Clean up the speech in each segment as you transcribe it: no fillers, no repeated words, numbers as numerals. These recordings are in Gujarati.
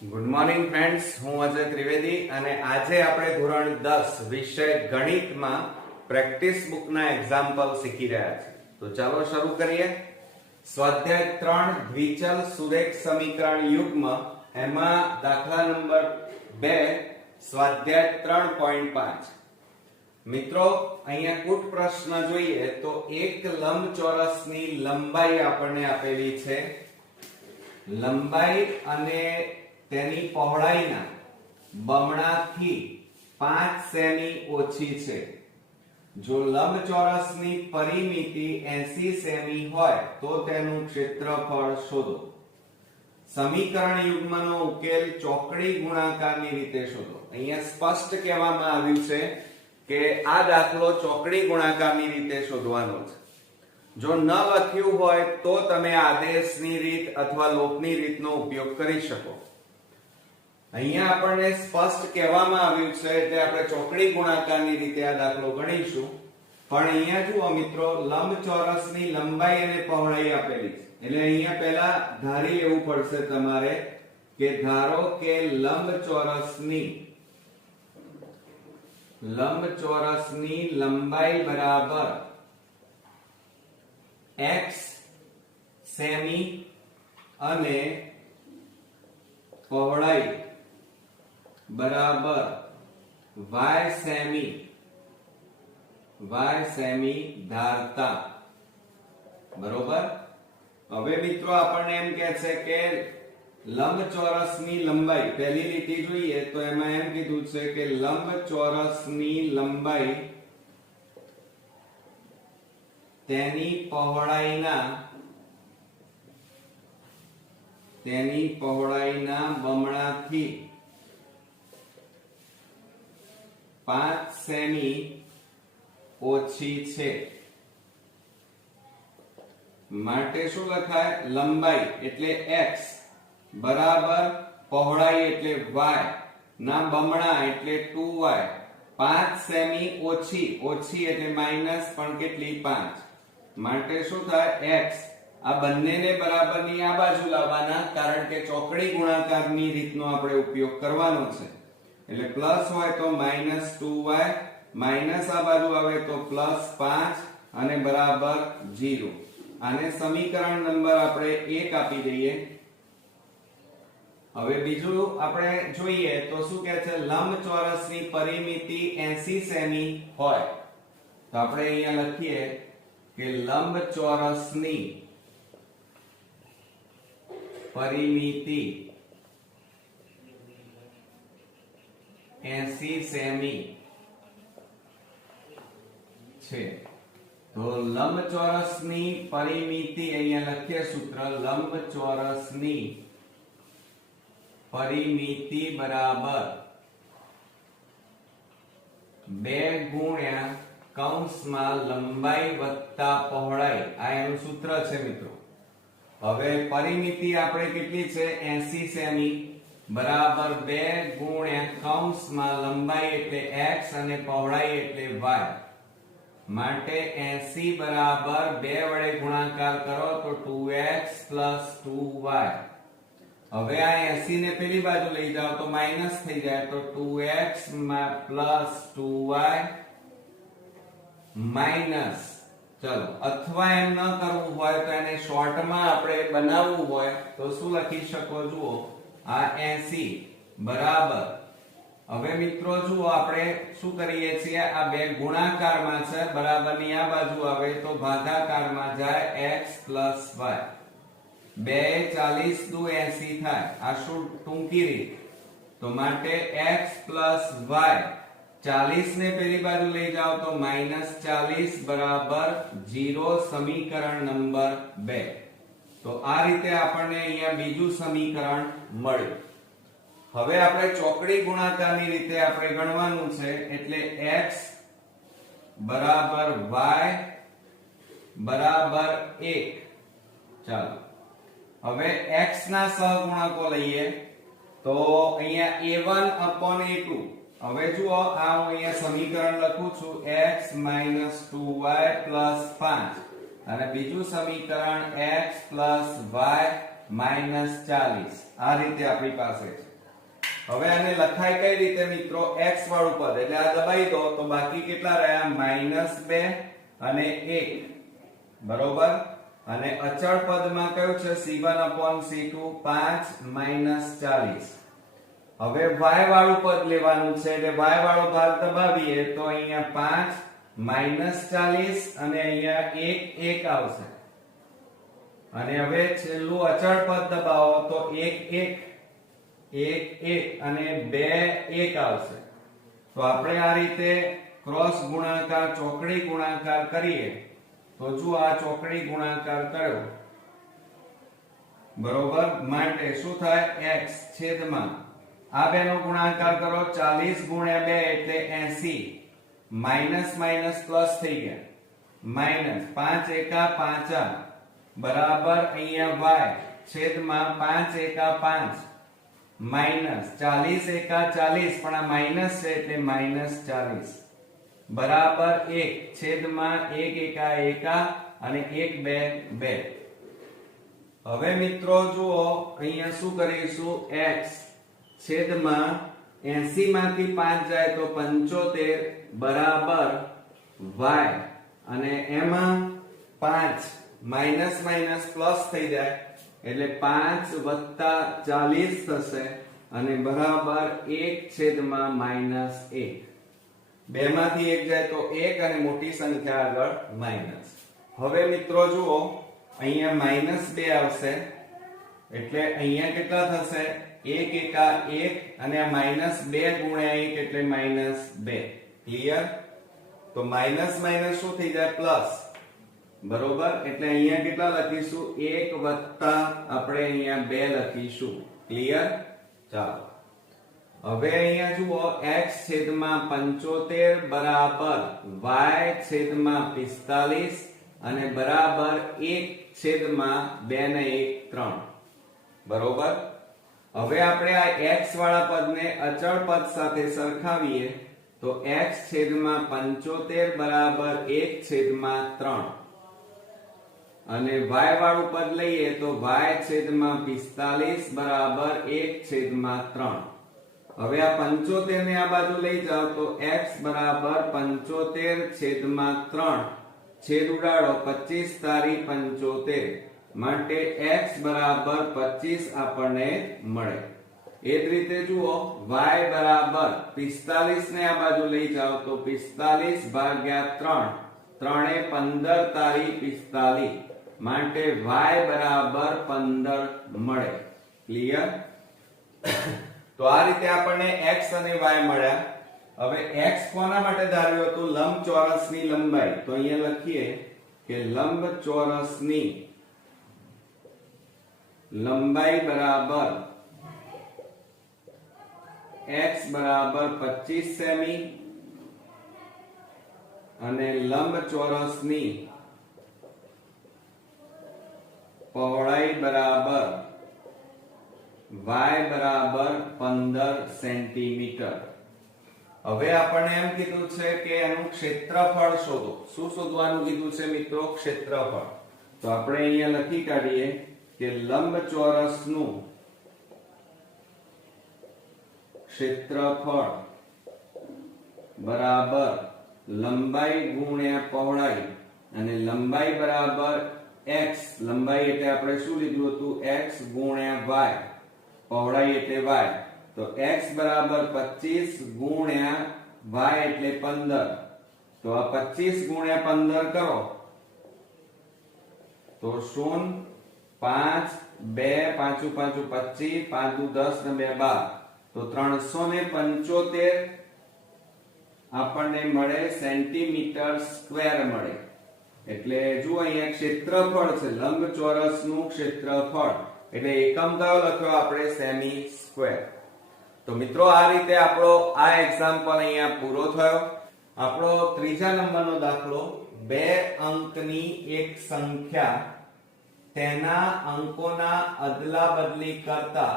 ગુડ મોર્નિંગ ફ્રેન્ડ્સ, હું અજય ત્રિવેદી અને આજે આપણે ધોરણ 10 વિષય ગણિતમાં પ્રેક્ટિસ બુકના એક્ઝામ્પલ શીખી રહ્યા છીએ. તો ચાલો શરૂ કરીએ. સ્વાધ્યાય 3 દ્વિચલ સુરેખ સમીકરણ યુગ્મ, એમાં દાખલા નંબર 2 સ્વાધ્યાય 3.5. મિત્રો, અહીંયા કુટ પ્રશ્ન જોઈએ તો એક લંબચોરસની લંબાઈ આપણને આપેલી છે. લંબાઈ અને તેની પહોળાઈના બમણાથી 5 સેમી ઓછી છે. જો લંબચોરસની પરિમિતિ 80 સેમી હોય તો તેનું ક્ષેત્રફળ શોધો. સમીકરણ યુગ્મનો ઉકેલ ચોકડી ગુણાકારની રીતે શોધો. અહીંયા સ્પષ્ટ કહેવામાં આવ્યું છે કે આ દાખલો ચોકડી ગુણાકારની રીતે શોધવાનો છે. જો ન લખ્યું હોય તો તમે આદેશની રીત અથવા લોપની રીતનો ઉપયોગ કરી શકો. અહીંયા આપણને સ્પષ્ટ કહેવામાં આવ્યું છે એટલે આપણે ચોકડી ગુણાકારની રીતે આ દાખલો ગણીશું. પણ અહીંયા જુઓ મિત્રો, લંબચોરસની લંબાઈ અને પહોળાઈ આપેલી છે. એટલે અહીંયા પહેલા ધારી લેવું પડશે તમારે કે ધારો કે લંબચોરસની લંબાઈ બરાબર x સેમી અને પહોળાઈ બરાબર y સેમી ધારતા. બરોબર. હવે મિત્રો આપણને એમ કહે છે કે લંબચોરસની લંબાઈ, પહેલી લીટી જોઈએ તો એમાં એમ કીધું છે કે લંબચોરસની લંબાઈ તેની પહોળાઈના બમણાથી 5 સેમી ઓછી છે. માટે શું લખાય? લંબાઈ એટલે x બરાબર પહોળાઈ એટલે y ના બમણા એટલે 2y. 5 સેમી ઓછી એટલે માઈનસ, પણ કેટલી? 5. માટે શું થાય? x. આ બંનેને બરાબરની આ બાજુ લાવવાના, કારણ કે ચોકડી ગુણાકારની રીતનો આપણે ઉપયોગ કરવાનો છે. એટલે પ્લસ હોય તો -2y, માઈનસ આ બાજુ આવે તો +5 અને બરાબર 0. આને સમીકરણ નંબર આપણે 1 આપી દઈએ. હવે બીજું આપણે જોઈએ તો શું કહે છે? લંબચોરસની પરિમિતિ 80 સેમી હોય તો આપણે અહીંયા લખીએ કે લંબચોરસની પરિમિતિ 80 સેમી છે. તો લંબચોરસની પરિમિતિ, અહીંયા લખીએ સૂત્ર, લંબચોરસની પરિમિતિ બરાબર 2 ગુણ્યા કૌંસમાં લંબાઈ વત્તા પહોળાઈ. આ એનું સૂત્ર છે મિત્રો. હવે પરિમિતિ આપણે કેટલી છે? 80 સેમી બરાબર 2 ગુણ્યા કૌંસમાં લંબાઈ એટલે x અને પહોળાઈ એટલે y. માટે 80 બરાબર 2 વડે ગુણાકાર કરો તો 2x + 2y. હવે આ 80 ને પેલી બાજુ લઈ જાઓ તો માઈનસ થઈ જાય તો 2x + 2y માઈનસ. ચલો, અથવા એમ ન કરવું હોય તો એને શોર્ટમાં આપણે બનાવવું હોય તો શું લખી શકો? જુઓ, આ 80 બરાબર, હવે મિત્રો જુઓ આપણે શું કરીએ છીએ, આ બે ગુણાકારમાં છે, બરાબરની આ બાજુ આવે તો ભાગાકારમાં જાય x + y. 2 40 દુ 80 થાય. આ શું ટૂંકી રીત? તો માટે x + y, 40 ને પેલી બાજુ લઈ જાઓ તો -40 બરાબર 0. સમીકરણ નંબર 2. તો આ રીતે આપણને અહીંયા બીજું સમીકરણ મળ્યું. હવે આપણે ચોકડી ગુણાકારની રીતે આપણે ગણવાનું છે. એટલે x બરાબર y બરાબર 1. ચાલો, હવે x ના સહગુણકો લઈએ તો અહીંયા a1/a2. હવે જુઓ, આ હું અહીંયા સમીકરણ લખું છું, x - 2y + 5, અને બીજું સમીકરણ x + y -40 આ રીતે આપણી પાસે છે. હવે આને લખાય કઈ રીતે મિત્રો? x વાળું પદ એટલે આ દબાઈ દો તો બાકી કેટલા રહ્યા? -2 અને 1 બરોબર. અને અચળ પદમાં કયું છે? c1/c2 5 -40. હવે y વાળું પદ લેવાનું છે એટલે y વાળો ભાગ દબાવીએ તો અહીંયા 5 -40 અને અહીંયા 1 1 આવશે. અને હવે છેલ્લું અચળ પદ દબાવો તો 1 1 અને 2 1 આવશે. તો આપણે આ રીતે ક્રોસ ગુણાકાર ચોકડી ગુણાકાર કરીએ તો જો આ ચોકડી ગુણાકાર કર્યો બરોબર, માટે શું થાય? x છેદમાં આ બેનો ગુણાકાર કરો 40 ગુણ્યા 2 એટલે 80 માઈનસ માઈનસ પ્લસ થઈ ગયા માઈનસ 5 એકા 5 બરાબર અહીંયા y છેદમાં 5 એકા 5 માઈનસ 40 એકા 40 પણ આ માઈનસ છે એટલે -40 બરાબર 1 છેદમાં 1 એકા 1 અને 1 2 2. હવે મિત્રો જુઓ અહીંયા શું કરીશું? x છેદમાં 80 માંથી 5 જાય તો 75 બરાબર y અને એમાં 5 માઈનસ માઈનસ પ્લસ થઈ જાય એટલે 5 વત્તા 40 થશે અને બરાબર 1 છેદમાં -1. બે માંથી 1 જાય તો 1 અને મોટી સંખ્યા આગળ માઈનસ. હવે મિત્રો જુઓ અહીંયા -2 આવશે એટલે અહીંયા કેટલા થશે? 1 એકા 1 અને આ -2 ગુણ્યા 1 એટલે -2. ક્લિયર? તો માઈનસ માઈનસ શું થઈ જાય? પ્લસ બરોબર. એટલે અહીંયા કેટલા લખીશું? 1 વત્તા આપણે અહીંયા 2 લખીશું. ક્લિયર? ચાલો હવે અહીંયા જુઓ x છેદમાં 75 બરાબર y છેદમાં 45 અને બરાબર 1 છેદમાં 2 ને 1 3 બરોબર. હવે આપણે આ x વાળા પદને અચળ પદ સાથે સરખાવીએ તો x છેદમાં 75 બરાબર 1 છેદમાં 3 અને y વાળું પદ લઈએ તો y છેદમાં 45 બરાબર 1 છેદમાં 3. હવે આ 75 ને આ બાજુ લઈ જાઓ તો x બરાબર 75 છેદમાં 3 છેદ ઉડાડો 25 તારી 75 માટે x બરાબર 25 આપણને મળે. એ જ રીતે જુઓ y બરાબર 45 ને આ બાજુ લઈ જાઓ તો 45 ભાગ્યા 3 3 એ 15 તારી 45 માટે y બરાબર 15 મળે. ક્લિયર? તો આ રીતે આપણને x અને y મળ્યા. હવે x કોના માટે ધાર્યું હતું? લંબચોરસની લંબાઈ. તો અહીંયા લખીએ કે લંબચોરસની લંબાઈ બરાબર x બરાબર 25 સેમી અને લંબચોરસની પહોળાઈ બરાબર y બરાબર 15 સેન્ટીમીટર. હવે આપણને એમ કીધું છે કે એનું ક્ષેત્રફળ શોધો. શું શોધવાનું કીધું છે મિત્રો? ક્ષેત્રફળ. તો આપણે અહીંયા લખી કાઢીએ કે લંબચોરસનું ક્ષેત્રફળ બરાબર લંબાઈ ગુણ્યા પહોળાઈ અને લંબાઈ બરાબર x. લંબાઈ એટલે આપણે શું લીધું હતું? x ગુણ્યા y. પહોળાઈ એટલે y. તો x બરાબર 25 ગુણ્યા y એટલે 15. તો આ 25 ગુણ્યા 15 કરો તો 0 5 2 5 5 25 5 10 ને 2 12 તો 375 આપણને મળે સેન્ટીમીટર સ્ક્વેર મળે. એટલે જુઓ અહીંયા ક્ષેત્રફળ છે લંબચોરસનું ક્ષેત્રફળ એટલે એકમ કયો લખ્યો આપણે? Semi square. તો મિત્રો આ રીતે આપણો આ એક્ઝામ્પલ અહીંયા પૂરો થયો. આપણો ત્રીજા નંબરનો દાખલો 2 અંકની એક સંખ્યા તેના અંકોના અદલા બદલી કરતા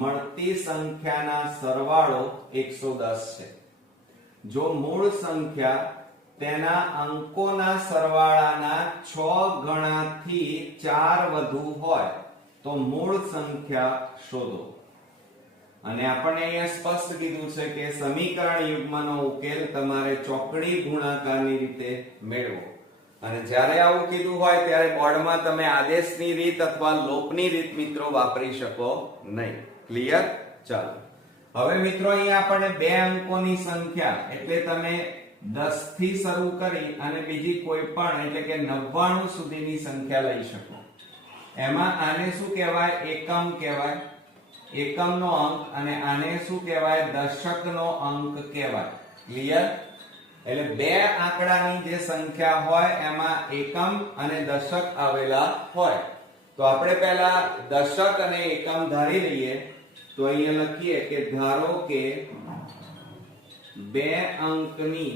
મળતી સંખ્યાના સરવાળો 110 છે. જો મૂળ સંખ્યા તેના અંકોના સરવાળાના 6 ગણાથી 4 વધુ હોય તો મૂળ સંખ્યા શોધો. અને આપણને અહીંયા સ્પષ્ટ કીધું છે કે સમીકરણ યુગ્મનો ઉકેલ તમારે ચોકડી ગુણાકારની રીતે મેળવો. અને જ્યારે આવું કીધું હોય ત્યારે બોર્ડમાં તમે આદેશની રીત અથવા લોપની રીત મિત્રો વાપરી શકો નહીં. ક્લિયર? ચાલો હવે મિત્રો અહીંયા આપણને બે અંકોની સંખ્યા એટલે તમે 10 થી શરૂ કરી અને બીજી કોઈ પણ એટલે કે 99 સુધીની સંખ્યા લઈ શકો. એમાં આને શું કહેવાય? એકમ કહેવાય, એકમનો અંક. અને આને શું કહેવાય? દશકનો અંક કહેવાય. ક્લિયર? એટલે બે આંકડાની જે સંખ્યા હોય એમાં એકમ અને દશક આવેલા હોય. તો આપણે પહેલા દશક અને એકમ ધારી લઈએ. તો અહીંયા લખીએ કે ધારો કે બે અંકની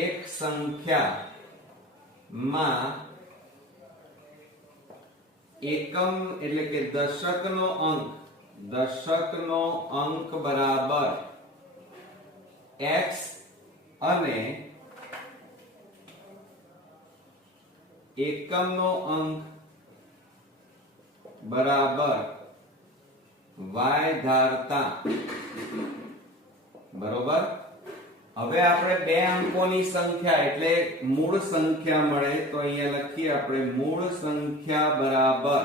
એક સંખ્યામાં એકમ એટલે કે દશકનો અંક બરાબર x અને એકમનો અંક બરાબર y ધારતા. બરોબર? હવે આપણે બે અંકોની સંખ્યા એટલે મૂળ સંખ્યા મળે તો અહીંયા લખીએ આપણે મૂળ સંખ્યા બરાબર,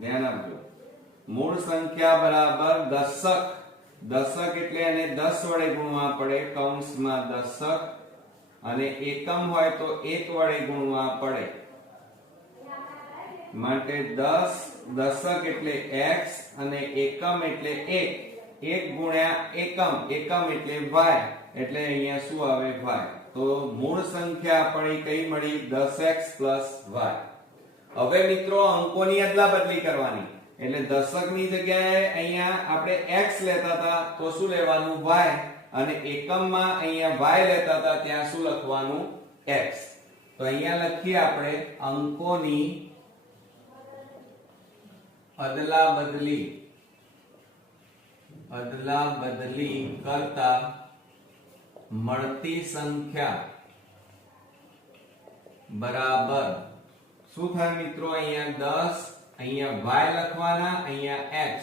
ધ્યાન આપજો, મૂળ સંખ્યા બરાબર દશક. દશક એટલે એને 10 વડે ગુણવા પડે, કૌંસમાં દશક. અને એકમ હોય તો 1 વડે ગુણવા પડે. માટે 10 દશક એટલે x અને એકમ એટલે 1. 1 ગુણ્યા એકમ, એકમ એટલે y. એટલે અહીંયા શું આવે? y. તો મૂળ સંખ્યા આપણી કઈ મળી? 10x y. હવે મિત્રો અંકોની અદલા બદલી કરવાની. એટલે દશકની જગ્યાએ અહીંયા આપણે x લેતા હતા તો શું લેવાનું? y. અને એકમમાં અહીંયા y લેતા હતા ત્યાં શું લખવાનું? x. તો અહીંયા લખીએ આપણે અંકોની અદલા બદલી કરતા મળતી સંખ્યા બરાબર શું થાય મિત્રો? અહીંયા 10, અહીંયા y લખવાના, અહીંયા x.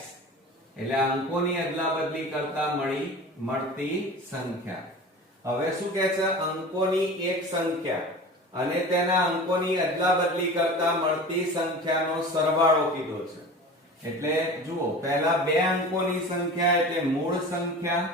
એટલે અંકોની અદલા બદલી કરતા મળતી સંખ્યા. હવે શું કહે છે? અંકોની એક સંખ્યા અને તેના અંકોની અદલા બદલી કરતા મળતી સંખ્યાનો સરવાળો કીધો છે. એટલે જુઓ, પહેલા બે અંકોની સંખ્યા એટલે મૂળ સંખ્યા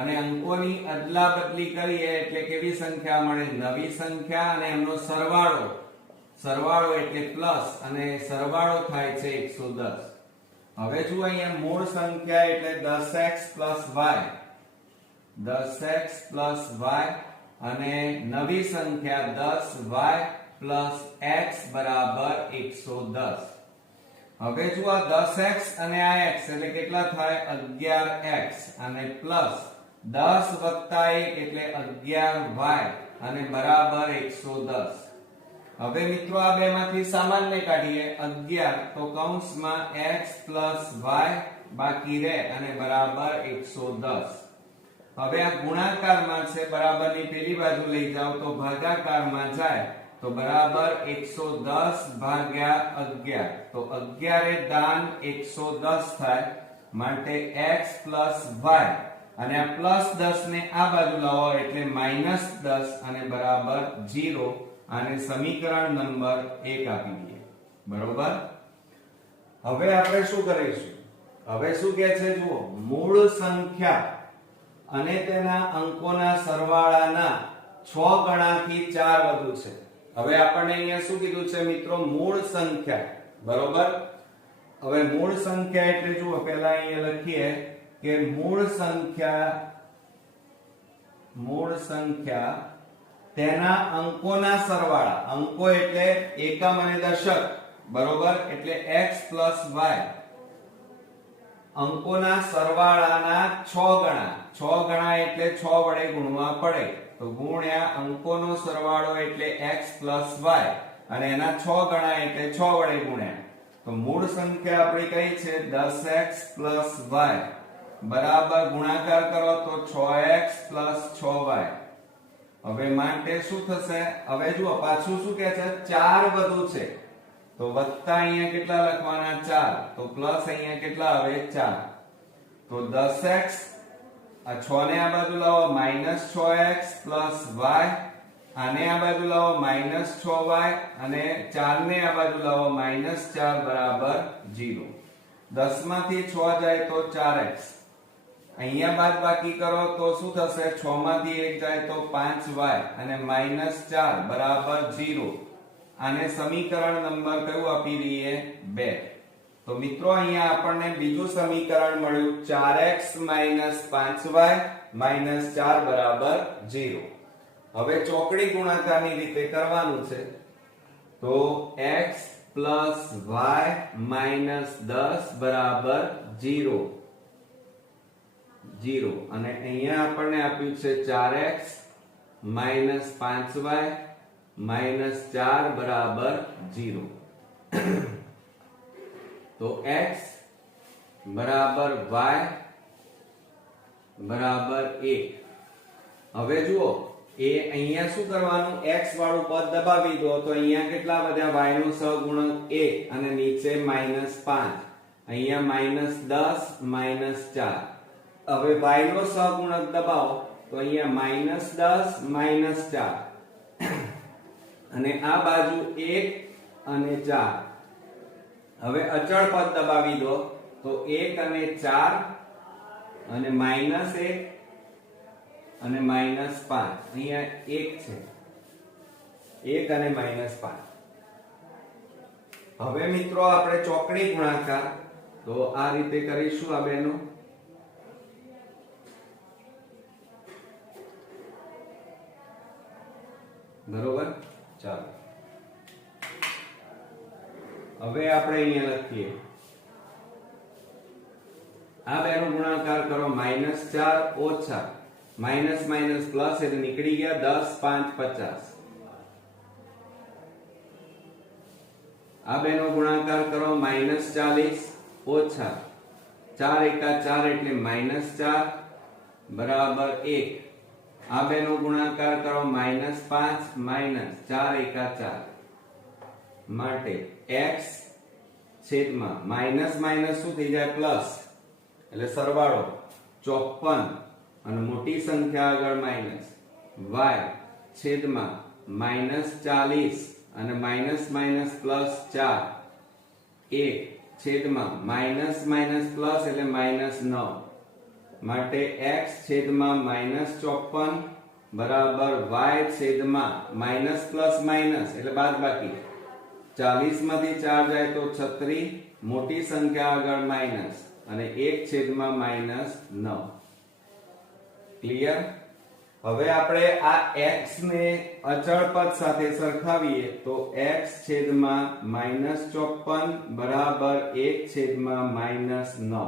અને અંકોની અદલા બદલી કરીએ એટલે કેવી સંખ્યા મળે? નવી સંખ્યા. અને એમનો સરવાળો એટલે પ્લસ અને સરવાળો થાય છે 110. હવે જુઓ અહીંયા મૂળ સંખ્યા એટલે 10x y, 10x y. અને નવી સંખ્યા 10y x બરાબર 110. હવે જુઓ આ 10x અને આ x એટલે કેટલા થાય? 11x. અને પ્લસ 10 વત્તા 1 એટલે 11y અને બરાબર 110. હવે મિત્રો આ બેમાંથી સામાન્ય કાઢીએ. 11 તો કૌંસમાં x y બાકી રહે અને બરાબર 110. હવે આ ગુણાકારમાં છે, બરાબરની પેલી બાજુ લઈ જાઓ તો ભાગાકારમાં જાય તો બરાબર 110 ભાગ્યા 11. તો 11 એ દાન 110 થાય. માટે x y. અને આ પ્લસ 10 ને આ બાજુ લાવો એટલે માઈનસ 10 અને બરાબર 0. આને સમીકરણ નંબર 1 આપી દઈએ. બરોબર? હવે આપણે શું કરીશું? હવે શું કહે છે? જુઓ, મૂળ સંખ્યા અને તેના અંકોના સરવાળાના 6 ગણાથી 4 વધુ છે. હવે આપણને અહીંયા શું કીધું છે મિત્રો? મૂળ સંખ્યા. બરોબર? હવે મૂળ સંખ્યા એટલે જુઓ, પહેલા અહીંયા લખીએ કે મૂળ સંખ્યા તેના અંકોના સરવાળા. અંકો એટલે એકમ અને દશક. બરોબર? એટલે x y. અંકોના સરવાળાના 6 ગણા. 6 ગણા એટલે 6 વડે ગુણવા પડે. તો ગુણ્યા અંકોનો સરવાળો એટલે x y. અને એના 6 ગણા એટલે 6 વડે ગુણ્યા. તો મૂળ સંખ્યા આપણી કઈ છે? 10x y. બરાબર ગુણાકાર કરો તો 6x 6y. હવે માટે શું થશે? હવે જુઓ પાછું શું કહે છે? 4 વધુ છે તો વત્તા અહીંયા કેટલા લખવાના? 4. તો પ્લસ અહીંયા કેટલા આવે? 4. તો 10x, આ 6 ને આ બાજુ લાવો -6x y, આને આ બાજુ લાવો -6y અને 4 ને આ બાજુ લાવો -4 બરાબર 0. 10 માંથી 6 જાય તો 4x, અહીંયા બાદબાકી કરો તો શું થશે? 6 માંથી 1 જાય તો 5y અને -4 બરાબર 0. આને સમીકરણ નંબર કયું આપી દઈએ? 2. તો મિત્રો અહીંયા આપણને બીજું સમીકરણ મળ્યું 4x - 5y - 4 બરાબર 0. હવે ચોકડી ગુણાકારની રીતે કરવાનું છે. તો x + y - 10 બરાબર 0 અને અહીંયા આપણને આપ્યું છે 4x - 5y - 4 બરાબર 0. તો x બરાબર y બરાબર 1. હવે જુઓ એ અહીંયા શું કરવાનું? x વાળું પદ દબાવી દો તો અહીંયા કેટલા વધ્યા? y નો સહગુણક 1 અને નીચે -5, અહીંયા -10 -4. હવે y નો સહગુણક દબાવો તો અહીંયા -10 -4 અને આ બાજુ 1 અને 4. હવે અચળ પદ દબાવી દો તો 1 અને 4 અને -1 અને -5. અહીંયા 1 છે, 1 અને -5. હવે મિત્રો આપણે ચોકડી ગુણાકાર તો આ રીતે કરીશું. આ બેનો બરોબર. ચાલો હવે આપણે અહીંયા લખીએ આ બેનો ગુણાકાર કરો -4 ઓછા માઇનસ માઇનસ પ્લસ એટલે નીકળી ગયા 10 5 50. આ બેનો ગુણાકાર કરો -40 ઓછા 4 એકા 4 એટલે -4 બરાબર 1. આ બેનો ગુણાકાર કરો -5 4 એકા 4 માટે x છેદમાં માઇનસ માઇનસ શું થઈ જાય પ્લસ એટલે સરવાળો 54 અને મોટી સંખ્યા આગળ માઇનસ y છેદમાં -40 અને માઇનસ માઇનસ પ્લસ 4 1 છેદમાં માઇનસ માઇનસ પ્લસ એટલે -9 માટે x છેદમાં -54 બરાબર y છેદમાં માઇનસ પ્લસ માઇનસ એટલે બાદબાકી 40 માંથી 4 જાય તો 36 મોટી સંખ્યા આગળ માઇનસ અને 1 છેદમાં -9. ક્લિયર? હવે આપણે આ x ને અચળ પદ સાથે સરખાવીએ તો x છેદમાં -54 બરાબર 1 છેદમાં -9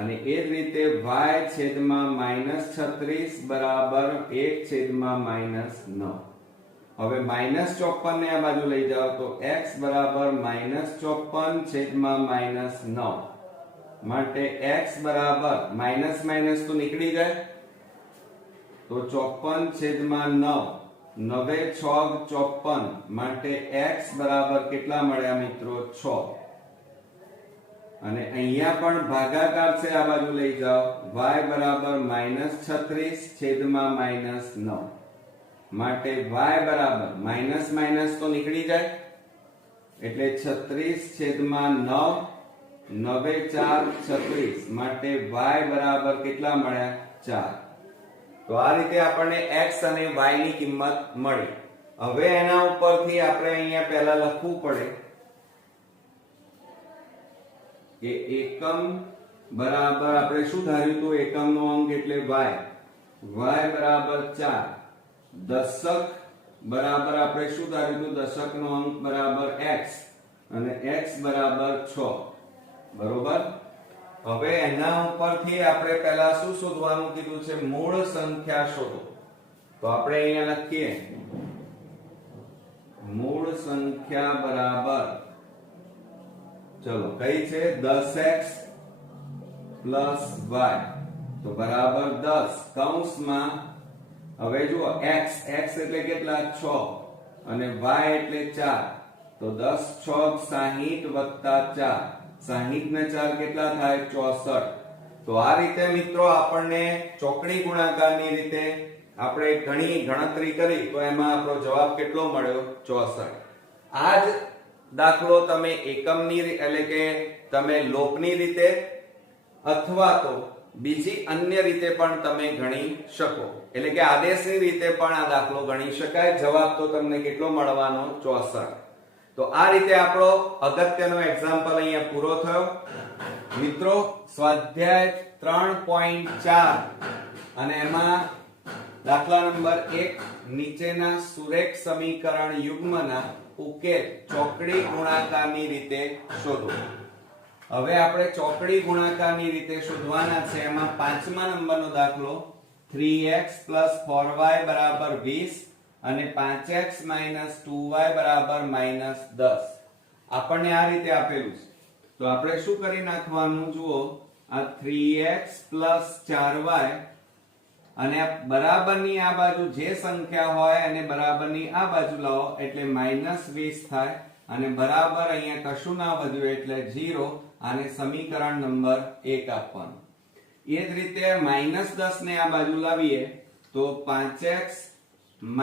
અને એ જ રીતે y છેદમાં -36 બરાબર 1 છેદમાં -9. હવે -54 ને આ બાજુ લઈ જાઓ તો x બરાબર -54 છેદમાં -9 માટે x બરાબર માઇનસ માઇનસ તો નીકળી જાય તો 54 છેદમાં 9 9 6 54 માટે x બરાબર કેટલા મળ્યા મિત્રો 6. અને અહીંયા પણ ભાગાકાર છે આ બાજુ લઈ જાઓ y બરાબર -36 છેદમાં -9 માટે y બરાબર માઇનસ માઇનસ તો નીકળી જાય એટલે 36 છેદમાં 9 9 4 36 માટે y બરાબર કેટલા મળ્યા 4. તો આ રીતે આપણને x અને y ની કિંમત મળી. હવે એના ઉપરથી આપણે અહીંયા પહેલા લખવું પડે કે એકમ બરાબર આપણે શું ધાર્યું હતું એકમનો અંક એટલે y બરાબર 4. દશક બરાબર આપણે શું ધાર્યું હતું દશકનો અંક બરાબર x અને x બરાબર 6 બરોબર. હવે એના ઉપરથી આપણે પહેલા શું શોધવાનું કીધું છે મૂળ સંખ્યા શોધો. તો આપણે અહીંયા લખીએ મૂળ સંખ્યા બરાબર ચલો કઈ છે 10x + y તો બરાબર 10 કૌંસમાં હવે જુઓ x એટલે કેટલા 6 અને y એટલે 4, તો 10 6 60 વત્તા 4, 60 ને 4 કેટલા થાય 64. તો આ રીતે મિત્રો આપણને ચોકડી ગુણાકારની રીતે આપણે ઘણી ગણતરી કરી તો એમાં આપણો જવાબ કેટલો મળ્યો 64. આ જ દાખલો તમે એકમની એટલે કે તમે લોપની રીતે અથવા તો બીજી અન્ય રીતે પણ તમે ગણી શકો, એટલે કે આદેશની રીતે પણ આ દાખલો ગણી શકાય. જવાબ તો તમને કેટલો મળવાનો 64. તો આ રીતે આપણો અગત્યનો એક્ઝામ્પલ અહીંયા પૂરો થયો. મિત્રો સ્વાધ્યાય 3.4 અને એમાં દાખલા નંબર 1 નીચેના સુરેખ સમીકરણ યુગ્મના ઉકેલ ચોકડી ગુણાકારની રીતે શોધો. હવે આપણે ચોકડી ગુણાકારની રીતે શોધવાના છે. એમાં 5મા નંબરનો દાખલો 3x 4y = 20 અને 5x - 2y = -10 આપણને આ રીતે આપેલું છે. તો આપણે શું કરી નાખવાનું જુઓ, આ 3x + 4y અને આ બરાબરની આ બાજુ જે સંખ્યા હોય અને બરાબરની આ બાજુ લાવો એટલે -20 થાય અને બરાબર અહીંયા કશું ના વધ્યું એટલે 0. આને સમીકરણ નંબર 1 આપવાનું. એ જ રીતે -10 ને આ બાજુ લાવીએ તો 5x -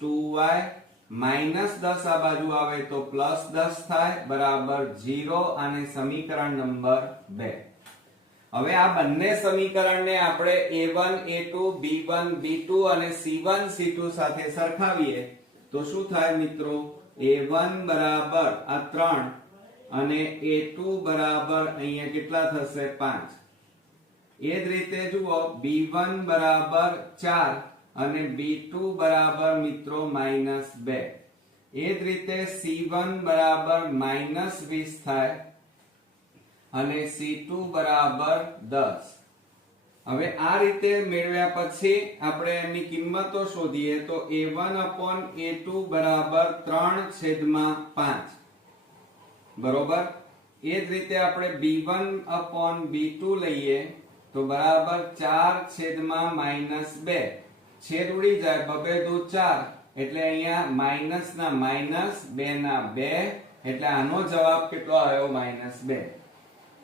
2y -10 આ બાજુ આવે તો +10 થાય બરાબર 0. આને સમીકરણ નંબર 2. હવે આ બંને સમીકરણને આપણે a1 a2 b1 b2 અને c1 c2 સાથે સરખાવીએ તો શું થાય મિત્રો, a1 બરાબર આ 3 અને a2 બરાબર અહીંયા કેટલા થશે 5. એ જ રીતે જુઓ b1 બરાબર 4 અને b2 બરાબર મિત્રો -2. એ જ રીતે c1 બરાબર -20 થાય અને C2 બરાબર 10. હવે આ રીતે મેળવ્યા પછી આપણે એની કિંમતો શોધીએ તો a1/a2 બરાબર 3/5 બરોબર. એ જ રીતે આપણે b1/b2 લઈએ તો બરાબર 4/-2. છેદ ઉડી જાય, બબે દુ 4 એટલે અહીંયા માઈનસ ના માઈનસ 2 ના 2 એટલે આનો જવાબ કેટલો આવ્યો -2.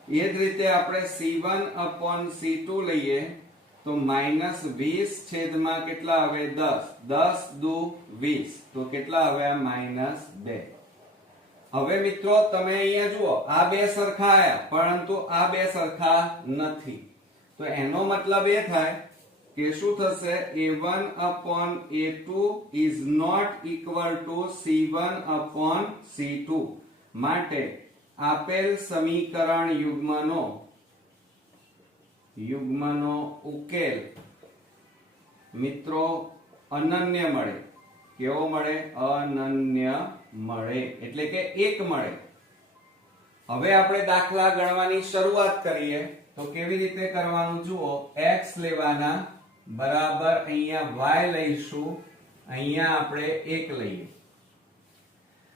એ જ રીતે આપણે C1/C2 લઈએ તો -20 છેદમાં કેટલા આવે 10, 10 દુ 20 તો કેટલા આવ્યા -2. હવે મિત્રો તમે અહીંયા જુઓ આ બે સરખા આયા પરંતુ આ બે સરખા નથી. તો એનો મતલબ એ થાય કે શું થશે, a1/a2 is not equal to C1/C2. માટે આપેલ સમીકરણ યુગ્મનો ઉકેલ મિત્રો અનન્ય મળે. કેવો મળે? અનન્ય મળે એટલે કે એક મળે. હવે આપણે દાખલા ગણવાની શરૂઆત કરીએ તો કેવી રીતે કરવાનું જુઓ, x લેવાના બરાબર અહીંયા y લઈશું, અહીંયા આપણે 1 લઈએ.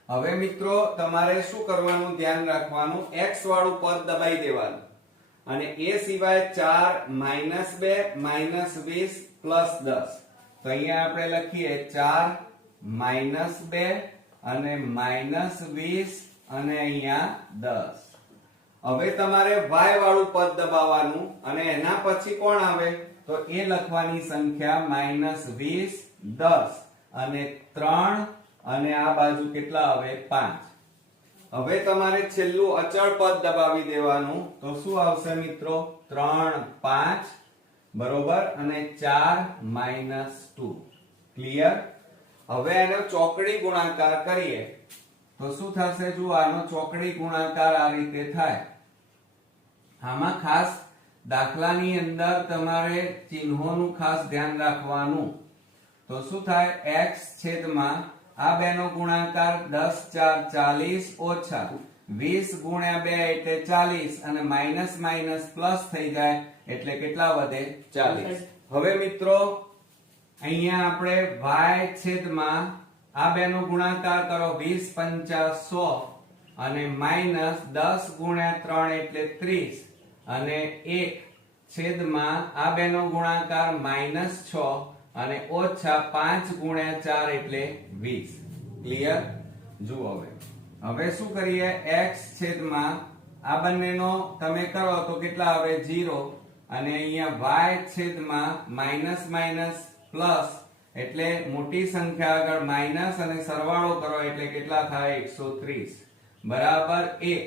હવે મિત્રો તમારે શું કરવાનું ધ્યાન રાખવાનું, x વાળું પદ દબાઈ દેવાનું અને એ સિવાય 4 -2 -20 +10. તો અહીંયા આપણે લખીએ 4 -2 અને -20 અને અહીંયા 10. હવે તમારે y વાળું પદ દબાવવાનું અને એના પછી કોણ આવે તો એ લખવાની સંખ્યા -20 10 અને 3 અને આ બાજુ કેટલા આવે 5. હવે તમારે છેલ્લું અચળ પદ દબાવી દેવાનું તો શું આવશે મિત્રો, 3 5 બરોબર અને 4 -2. ક્લિયર? હવે એનો ચોકડી ગુણાકાર કરીએ તો શું થશે, જો આનો ચોકડી ગુણાકાર આ રીતે થાય. આમાં ખાસ દાખલાની અંદર તમારે ચિહ્નોનું ખાસ ધ્યાન રાખવાનું. તો શું થાય, x છેદમાં આ બેનો ગુણાકાર 10 4 40 ઓછા 20 ગુણ્યા 2 એટલે 40 અને માઈનસ માઈનસ પ્લસ થઈ જાય એટલે કેટલા વધે 40. હવે મિત્રો અહીંયા આપણે y છેદમાં આ બેનો ગુણાકાર કરો 20 5 100 અને માઈનસ 10 ગુણ્યા 3 એટલે 30 અને 1 છેદમાં આ બેનો ગુણાકાર -6 અને ઓછા 5 ગુણ્યા 4 એટલે 20. ક્લિયર? જુઓ હવે શું કરીએ, x છેદમાં આ બંનેનો તમે કરો તો કેટલા આવે 0 અને અહીંયા y છેદમાં માઈનસ માઈનસ પ્લસ એટલે મોટી સંખ્યા આગળ માઈનસ અને સરવાળો કરો એટલે કેટલા થાય 130 બરાબર 1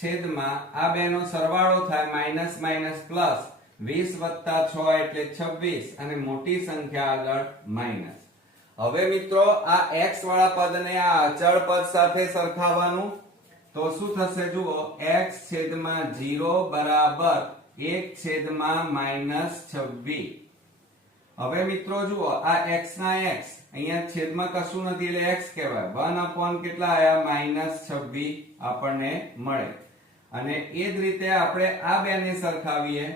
છેદમાં આ બેનો સરવાળો થાય માઈનસ માઈનસ પ્લસ 20 + 6 એટલે 26 અને મોટી સંખ્યા આગળ માઈનસ. હવે મિત્રો આ x વાળા પદને આ અચળ પદ સાથે સરખાવવાનું તો શું થશે જુઓ, x છેદમાં 0 બરાબર 1 છેદમાં -26. હવે મિત્રો જુઓ આ x ના x અહીંયા છેદમાં કશું નથી એટલે x કહેવાય. 1 કેટલા આયા -26 આપણને મળે. અને એ જ રીતે આપણે આ બેને સરખાવીએ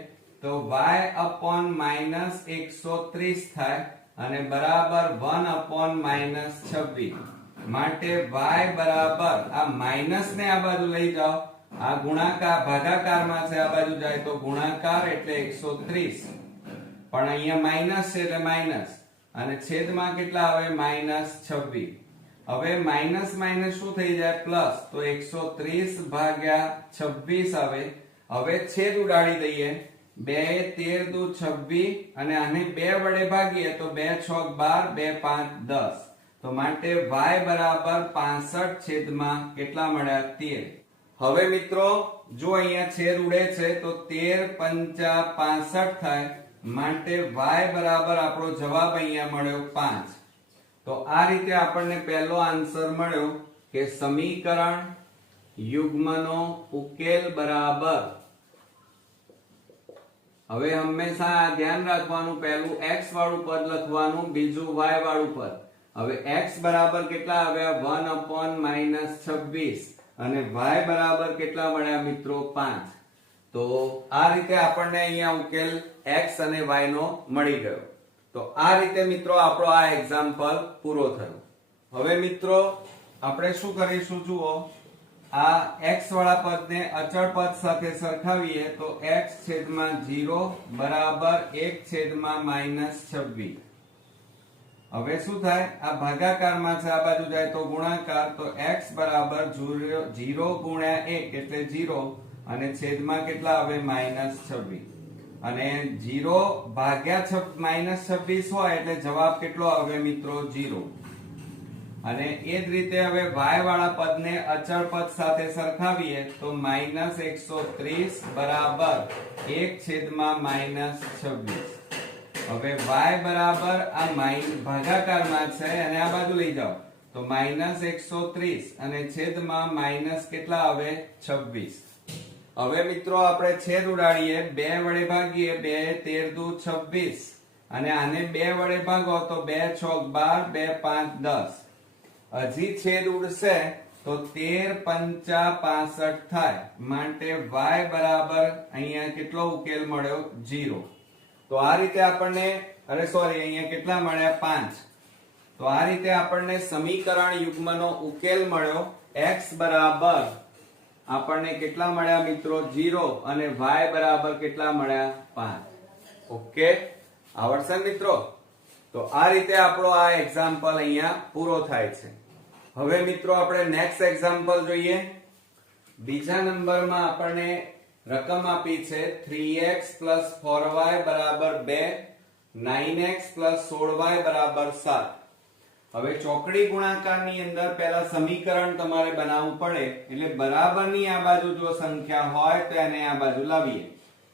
તો y upon -130 થાય અને બરાબર 1 upon -26. માટે y બરાબર આ માઈનસ ને આ બાજુ લઈ જાઓ, આ ગુણાકાર ભાગાકારમાં છે, આ બાજુ જાય તો ગુણાકાર એટલે 130 પણ અહીંયા માઈનસ છે એટલે માઈનસ અને છેદમાં કેટલા આવે -26. હવે માઈનસ માઈનસ શું થઈ જાય પ્લસ, તો 130 ભાગ્યા 26 આવે. હવે છેદ ઉડાડી દઈએ, 2 13 દુ 26 અને આને 2 વડે ભાગીએ તો 2 6 12 2 5 10. તો માટે y બરાબર 65 છેદમાં કેટલા મળ્યા 13. હવે મિત્રો જો અહીંયા છેદ ઉડે છે તો 13 5 65 થાય માટે y બરાબર આપણો જવાબ અહીંયા મળ્યો 5. તો આ રીતે આપણને પહેલો આન્સર મળ્યો કે સમીકરણ યુગ્મનો ઉકેલ બરાબર. હવે હંમેશા ધ્યાન રાખવાનું, પહેલું x વાળું પદ લખવાનું, બીજું y વાળું પદ. હવે x બરાબર કેટલા આવ્યા 1 upon -26 અને y બરાબર કેટલા મળ્યા મિત્રો 5. તો આ રીતે આપણને અહીંયા ઉકેલ x અને y નો મળી ગયો. તો આ રીતે મિત્રો આપણો આ એક્ઝામ્પલ પૂરો થયો. હવે મિત્રો આપણે શું કરીશું જુઓ, આ x વાળા પદને અચળ પદ સાથે સરખાવીએ તો x છેદમાં 0 બરાબર 1 છેદમાં -26. હવે શું થાય, આ ભાગાકારમાં છે, આ બાજુ જાય તો ગુણાકાર, તો x બરાબર 0 ગુણ્યા 1 એટલે 0 અને છેદમાં કેટલા આવે -26 અને 0 ભાગ્યા -26 હોય એટલે જવાબ કેટલો આવે મિત્રો 0. અને એ જ રીતે હવે y વાળા પદને અચળ પદ સાથે સરખાવીએ તો -130 બરાબર 1 છેદમાં -26. હવે y બરાબર આ ભાગાકારમાં છે અને આ બાજુ લઈ જાઓ તો -130 અને છેદમાં માઈનસ કેટલા આવે 26. હવે મિત્રો આપણે છેદ ઉડાડીએ, 2 વડે ભાગીએ, 2 13 દુ 26 અને આને 2 વડે ભાગો તો 2 6 12 2 5 10. હજી છેદ ઉડશે તો 13 5 65 થાય માટે y બરાબર અહીંયા કેટલો ઉકેલ મળ્યો 0. તો આ રીતે આપણને અહીંયા કેટલા મળ્યા 5. તો આ રીતે આપણને સમીકરણ યુગ્મનો ઉકેલ મળ્યો. x બરાબર આપણને કેટલા મળ્યા મિત્રો 0 અને y બરાબર કેટલા મળ્યા 5. ઓકે, આવડશે મિત્રો? તો આ રીતે આપણો આ એક્ઝામ્પલ અહીંયા પૂરો થાય છે. હવે મિત્રો આપણે નેક્સ્ટ એક્ઝામ્પલ જોઈએ. બીજા નંબરમાં આપણને રકમ આપી છે 3x + 4y બરાબર 2, 9x + 16y બરાબર 7. હવે ચોકડી ગુણાકારની અંદર પહેલા સમીકરણ તમારે બનાવવું પડે, એટલે બરાબરની આ બાજુ જો સંખ્યા હોય તો એને આ બાજુ લાવીએ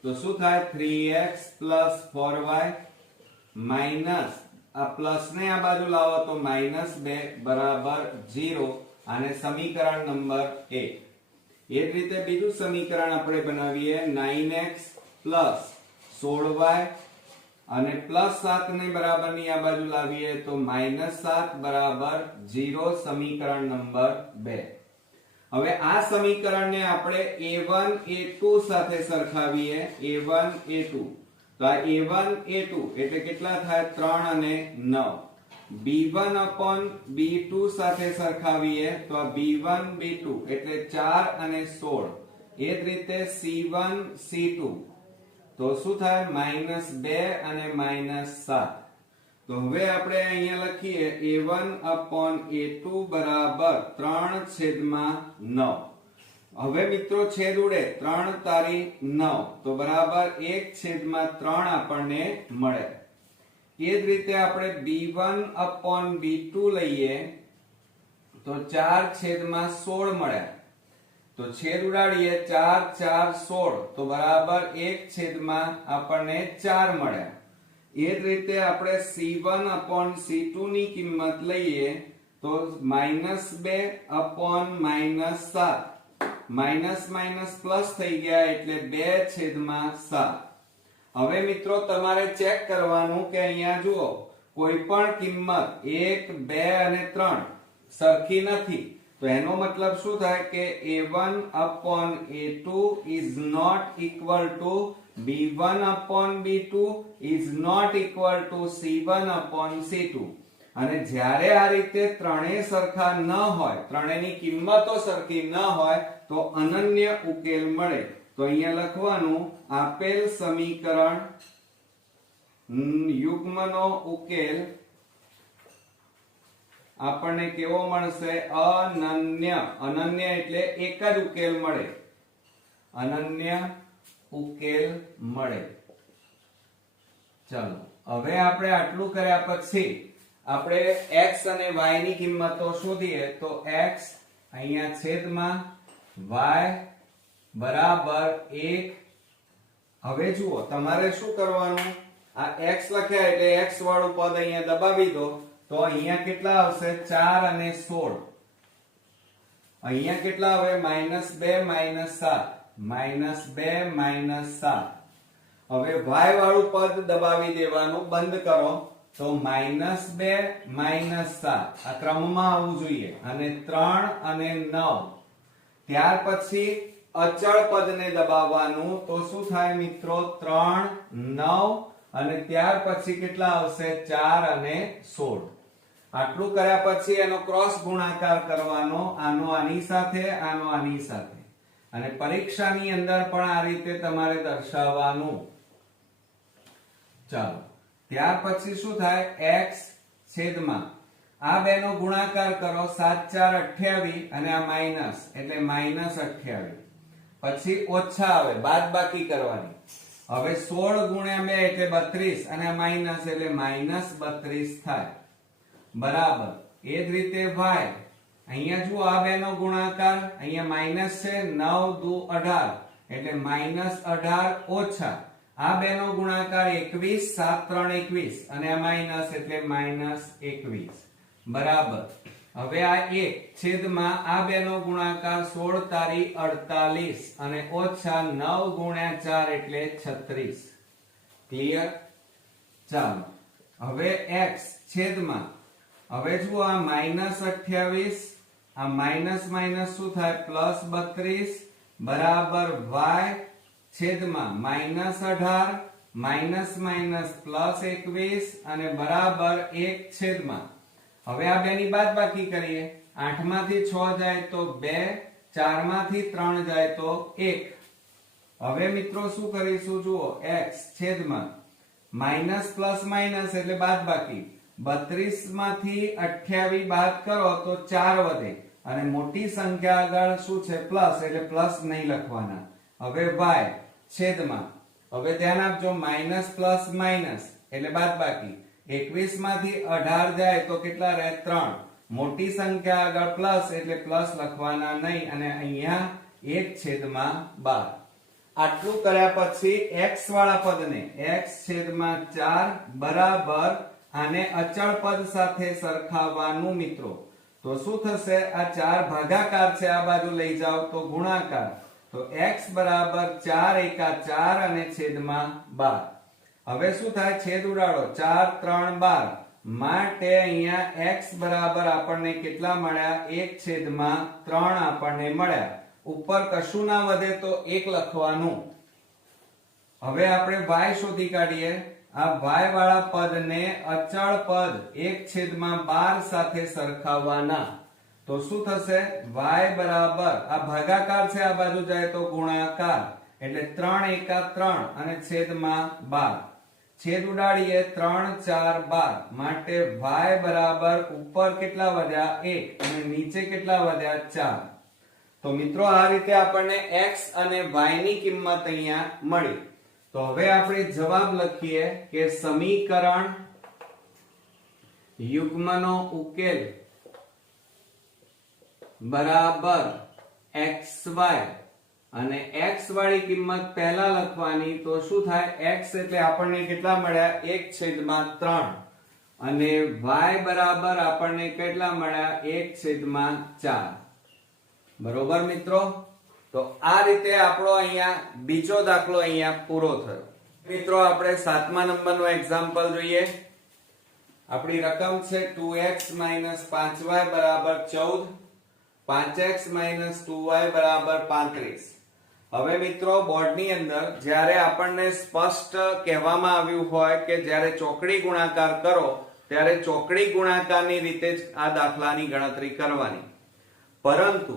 તો શું થાય 3x + 4y માઈનસ આ પ્લસ ને આ બાજુ લાવો તો -2 બરાબર 0 અને સમીકરણ નંબર 1. એ જ રીતે બીજું સમીકરણ આપણે બનાવીએ 9x + 16y અને +7 ને બરાબરની આ બાજુ લાવીએ તો -7 બરાબર 0 સમીકરણ નંબર 2. હવે આ સમીકરણને આપણે a1 a2 સાથે સરખાવીએ. a1 a2 તો આ a1 a2 એટલે કેટલા થાય 3 અને 9. b1 upon b2 સાથે સરખાવીએ તો આ b1 b2 એટલે 4 અને 16. એ જ રીતે c1 c2 તો શું થાય -2 અને -7. તો હવે આપણે અહીંયા લખીએ a1/a2 બરાબર 3/9. હવે મિત્રો છેદ ઉડે 3 તારી 9 તો બરાબર 1/3 આપણને મળે. એ જ રીતે આપણે b1/b2 લઈએ તો 4/16 મળે. તો છેદ ઉડાડીએ 4 4 16 તો બરાબર 1/ આપણને 4 મળે. એ જ રીતે આપણે c1/c2 ની કિંમત લઈએ તો -2/-7 માઇનસ માઇનસ પ્લસ થઈ ગયા એટલે 2/7. હવે મિત્રો તમારે ચેક કરવાનું કે અહીંયા જુઓ કોઈ પણ કિંમત 1 2 અને 3 સરખી નથી તો એનો મતલબ શું થાય કે a1/a2 is not equal to b1/b2 is not equal to c1/c2. અને જ્યારે આ રીતે ત્રણેય સરખા ન હોય, ત્રણેયની કિંમતો સરખી ન હોય તો અનન્ય ઉકેલ મળે. તો અહીંયા લખવાનું આપેલ સમીકરણ યુગ્મનો ઉકેલ આપણને કેવો મળશે? અનન્ય. અનન્ય એટલે એક જ ઉકેલ મળે. અનન્ય ઉકેલ મળે. ચાલો હવે આપણે આટલું કર્યા પછી આપણે x અને y ની કિંમતો શોધીએ તો x અહીંયા છેદમાં y બરાબર 1. હવે જુઓ તમારે શું કરવાનું? આ x લખ્યા એટલે x વાળું પદ અહીંયા દબાવી દો તો અહીંયા કેટલા આવશે? 4 અને 16. અહીંયા કેટલા આવે? -2 -7 હવે y વાળું પદ દબાવી દેવાનું બંધ કરો તો -2 -7 આ ક્રમમાં આવવું જોઈએ અને 3 અને 9. ત્યાર પછી અચળ પદને દબાવવાનું તો શું થાય મિત્રો? 3 9 અને ત્યાર પછી કેટલા આવશે? 4 અને 16. આટલું કર્યા પછી એનો ક્રોસ ગુણાકાર કરવાનો, આનો આની સાથે, આનો આની સાથે. અને પરીક્ષાની અંદર પણ આ રીતે તમારે દર્શાવવાનું. ચાલો ત્યાર પછી શું થાય? x છેદમાં આ બેનો ગુણાકાર કરો 7 4 28 અને આ માઈનસ એટલે -28. પછી ઓછા આવે, બાદબાકી કરવાની. હવે 16 ગુણ્યા 2 એટલે 32 અને આ માઈનસ એટલે -32 થાય. બરાબર. એ જ રીતે y અહીંયા જુઓ આ બેનો ગુણાકાર, અહીંયા માઈનસ છે 9 દુ 18 એટલે -18 ઓછા આ બેનો ગુણાકાર 21 7 3 21 અને આ માઈનસ એટલે -21. બરાબર. હવે આ 1 છેદમાં આ બેનો ગુણાકાર 16 તારી 48 અને ઓછા 9 ગુણ્યા 4 એટલે 36. ક્લિયર? ચાલો હવે x છેદમાં હવે જુઓ આ -28 આ માઈનસ માઈનસ શું થાય? +32 બરાબર y છેદમાં -18 માઈનસ માઈનસ +21 અને બરાબર 1 છેદમાં હવે આ બેની બાદબાકી કરીએ. 8 માંથી 6 જાય તો 2, 4 માંથી 3 જાય તો 1. હવે મિત્રો શું કરીશું? જુઓ x છેદમાં માઈનસ પ્લસ માઈનસ એટલે બાદબાકી. 32 માંથી 28 બાદ કરો તો 4 વધે અને મોટી સંખ્યા આગળ શું છે? પ્લસ એટલે પ્લસ નહીં લખવાના. હવે y છેદમાં હવે ધ્યાન આપજો માઈનસ પ્લસ માઈનસ એટલે બાદબાકી. 21 માંથી 18 જાય તો કેટલા રહે? 3. મોટી સંખ્યા આગળ પ્લસ એટલે પ્લસ લખવાના નહીં અને અહીંયા 1/12. આટલું કર્યા પછી x વાળા પદને x છેદમાં 4 બરાબર આને અચળ પદ સાથે સરખાવવાનું મિત્રો. તો શું થશે? આ 4 ભાગાકાર છે, આ બાજુ લઈ જાઓ તો ગુણાકાર. તો x બરાબર 4 એકા 4 અને છેદમાં 12. હવે શું થાય? છેદ ઉડાડો 4 3 12 માટે અહીંયા x બરાબર આપણને કેટલા મળ્યા? 1/3 આપણને મળ્યા. ઉપર કશું ના વધે તો 1 લખવાનું. હવે આપણે y શોધી કાઢીએ. આ y વાળા પદને અચળ પદ 1/12 સાથે સરખાવવાના. તો શું થશે? y બરાબર આ ભાગાકાર છે, આ બાજુ જાય તો ગુણાકાર એટલે 3 એકા 3 અને છેદમાં 12. છેદ ઉડાડીએ 3 4 12 માટે y બરાબર ઉપર કેટલા વધ્યા 1 અને નીચે કેટલા વધ્યા 4. તો મિત્રો આ રીતે આપણને x અને y ની કિંમત અહીંયા મળી. તો હવે આપણે જવાબ લખીએ કે સમીકરણ યુગ્મનો ઉકેલ બરાબર xy અને x વાળી કિંમત પહેલા લખવાની. તો શું થાય? x એટલે આપણને કેટલા મળ્યા 1/3 અને y બરાબર આપણને કેટલા મળ્યા 1/4. બરોબર મિત્રો. તો આ રીતે આપણો અહીંયા બીજો દાખલો અહીંયા પૂરો થયો. મિત્રો આપણે 7મા નંબરનો એક્ઝામ્પલ જોઈએ. આપણી રકમ છે 2x 5y બરાબર 14, 5x 2y બરાબર 35. હવે મિત્રો બોર્ડની અંદર જ્યારે આપણને સ્પષ્ટ કહેવામાં આવ્યું હોય કે જ્યારે ચોકડી ગુણાકાર કરો ત્યારે ચોકડી ગુણાકારની રીતે જ આ દાખલાની ગણતરી કરવાની. પરંતુ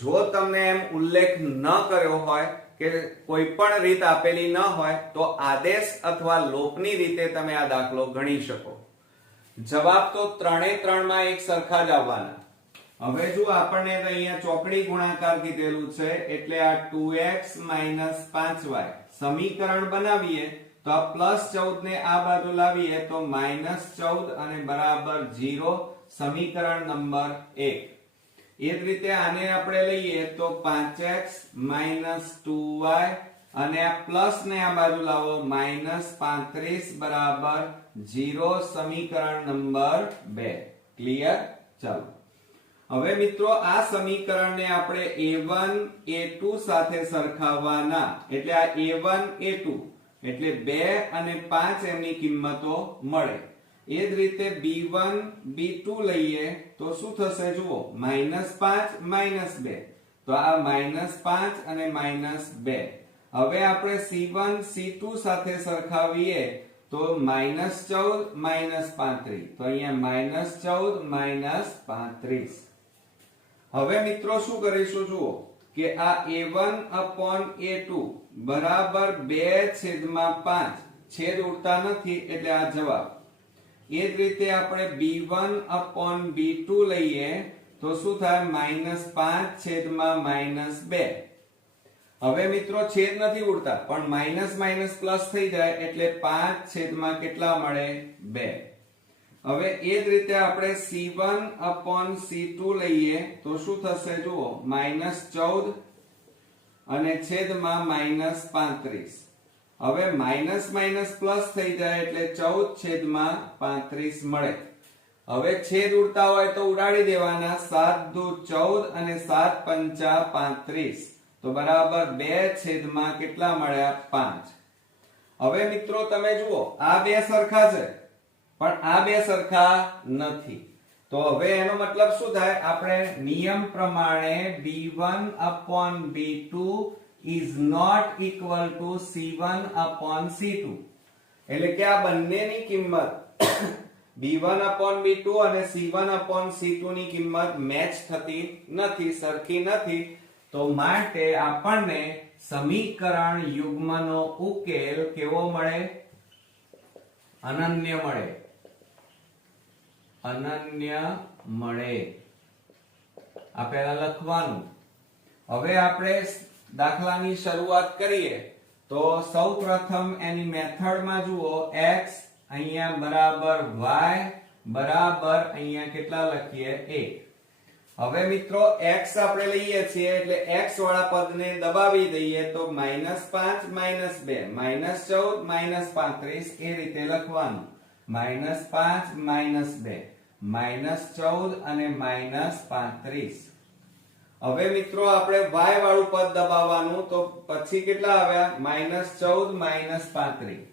જો તમને એમ ઉલ્લેખ ન કર્યો હોય કે કોઈ પણ રીત આપેલી ન હોય તો આદેશ અથવા લોપની રીતે તમે આ દાખલો ગણી શકો. જવાબ તો ત્રણે ત્રણમાં એક સરખા જ આવવાના. હવે જો આપણને અહીંયા ચોકડી ગુણાકાર કીધેલું છે એટલે આ 2x 5y સમીકરણ બનાવીએ તો આ +14 ને આ બાજુ લાવીએ તો -14 અને બરાબર 0 સમીકરણ નંબર 1. એ જ રીતે આને આપણે લઈએ તો 5x 2y અને આ પ્લસ ને આ બાજુ લાવો -35 બરાબર 0 સમીકરણ નંબર 2. ક્લિયર? ચાલો હવે મિત્રો આ સમીકરણને આપણે a1 a2 સાથે સરખાવવાના. એટલે આ a1 a2 એટલે 2 અને 5 એમની કિંમતો મળે. એ જ રીતે b1 b2 લઈએ તો શું થશે જુઓ -5 -2 તો આ -5 અને -2. હવે આપણે c1 c2 સાથે સરખાવીએ તો -14 -35 તો અહીંયા -14 -35. હવે મિત્રો શું કરીશું જુઓ કે આ a1/a2 બરાબર 2/5 છેદ ઉડતા નથી એટલે આ જવાબ. એ જ રીતે આપણે b1/b2 લઈએ તો શું થાય -5/2. હવે મિત્રો છેદ નથી ઉડતા પણ માઇનસ માઇનસ પ્લસ થઈ જાય એટલે 5 કેટલા મળે 2. હવે એ જ રીતે આપણે c1/c2 લઈએ તો શું થશે જુઓ -14 અને છેદમાં -35. હવે માઇનસ માઇનસ પ્લસ થઈ જાય એટલે 14/35 મળે. હવે છેદ ઉડતા હોય તો ઉડાડી દેવાના. 7 દુ 14 અને 7 પંચા 35 તો બરાબર 2 કેટલા મળ્યા 5. હવે મિત્રો તમે જુઓ આ બે સરખા છે પણ આ બે સરખા નથી. તો હવે એનો મતલબ શું થાય? આપણે નિયમ પ્રમાણે b1/b2 is not equal to c1/c2. એટલે કે આ બંનેની કિંમત b1/b2 અને c1/c2 ની કિંમત મેચ થતી નથી, સરખી નથી. તો માટે આપણને સમીકરણ યુગ્મનો ઉકેલ કેવો મળે? અનન્ય મળે. અનન્ય મળે. આ પહેલા લખવાનું. હવે આપણે દાખલાની શરૂઆત કરીએ તો સૌપ્રથમ એની મેથડમાં જુઓ x અહીંયા બરાબર y બરાબર અહીંયા કેટલા લખીએ 1. હવે મિત્રો x આપણે લઈએ છીએ એટલે x વાળા પદને દબાવી દઈએ તો -5 -2 -14 -35 એ રીતે લખવાનું. -5 -2 -14 અને -35. હવે મિત્રો આપણે y વાળું પદ દબાવવાનું તો પછી કેટલા આવ્યા -14 -35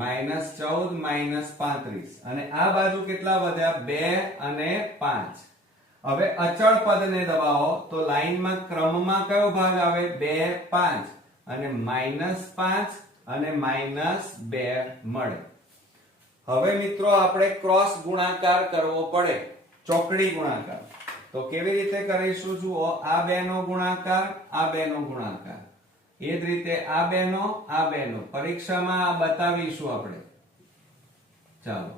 -14 -35 અને આ બાજુ કેટલા વધ્યા 2 અને 5. હવે અચળ પદને દબાવો તો લાઈનમાં ક્રમમાં કયો ભાગ આવે 2 5 અને -5 અને -2 મળે. હવે મિત્રો આપણે ક્રોસ ગુણાકાર કરવો પડે, ચોકડી ગુણાકાર. તો કેવી રીતે કરીશું જુઓ આ બે નો ગુણાકાર આ બે નો ગુણાકાર એ જ રીતે આ બેનો પરીક્ષામાં આ બતાવીશું આપણે. ચાલો